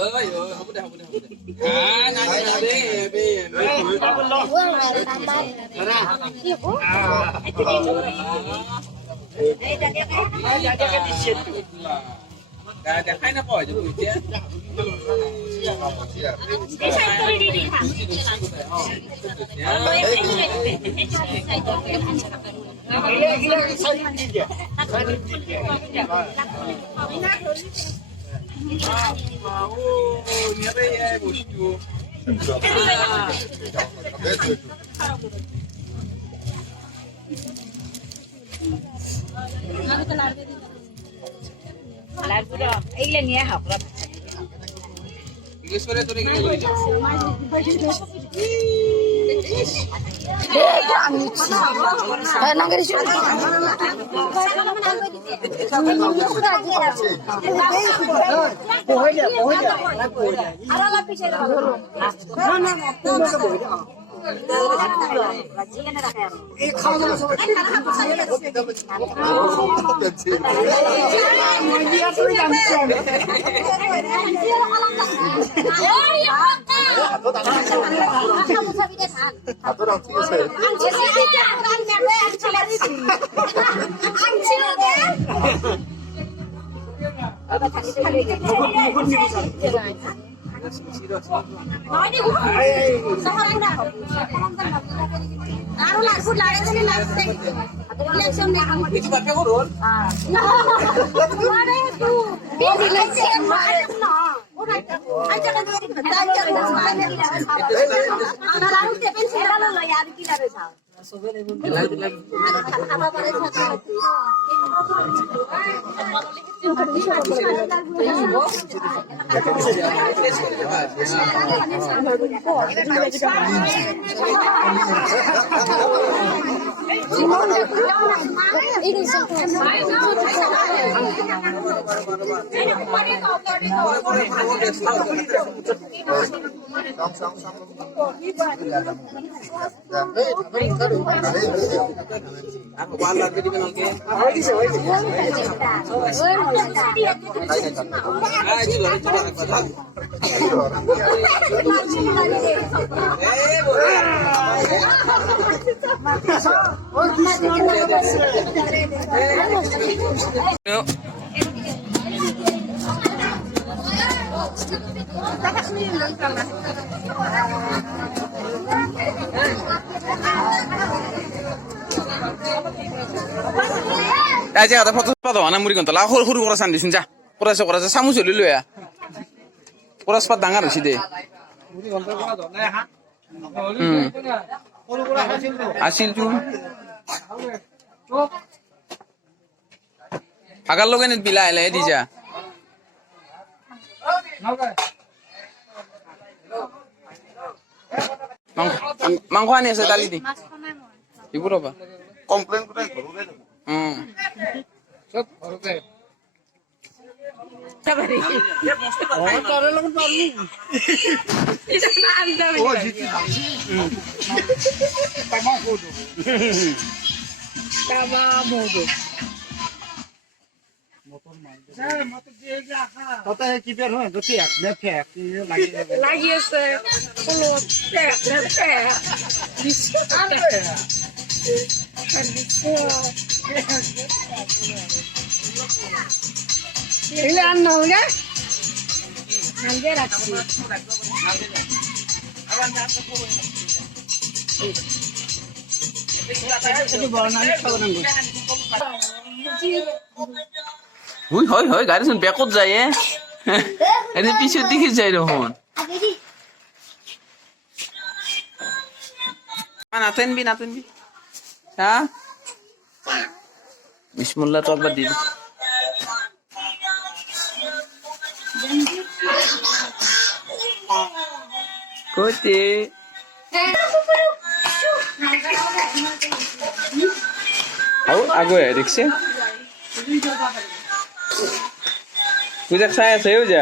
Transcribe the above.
ơi, không có đây. À, này đi. Đã hay nó bỏ cho tụi chứ. Nyari bosku. Làm cái đó, ý là nghe học rồi. English boleh tu English. Nói đi cũng không. Sao không nào? Aro lah, food lada sini nasi. Election ni kamu. Itu pakai urut. Mana itu? Dia election mana na? Orang aja kan dia aja kan. Anak lalu dia pensi lalu lah ya di kira desa. Aku balas lagi di mana ke? 아직 ada foto pada mana muri konta lah huru korasan di sinja korasa samu sulu lu ya koras pat dangar sih deh hasil tu agar lo kan bila lah di ja mangkuan ya setali di ibu apa komplain ko tayo Sat, oke. Sabari. Oh, tara lang talo. Isa na anda. Oh, jiti. Tama ko do. Tama mo do. Motor mai. Sir, motor দিয়ে রাখা। কত কি বের হয়? তো ঠিক, না fake, লাগি যাবে। লাগিয়েছে। হলো টেক না take. Ini anu ya? Nanti raksi. Hoi, garis sun bekot যায় এর পিছের দিকে যায় রহন নাতেন বি হ্যাঁ বিসমুল্লাহ তো একবার দিদি কোতে आओ आगो है रिक्शे तुझे saya saya aja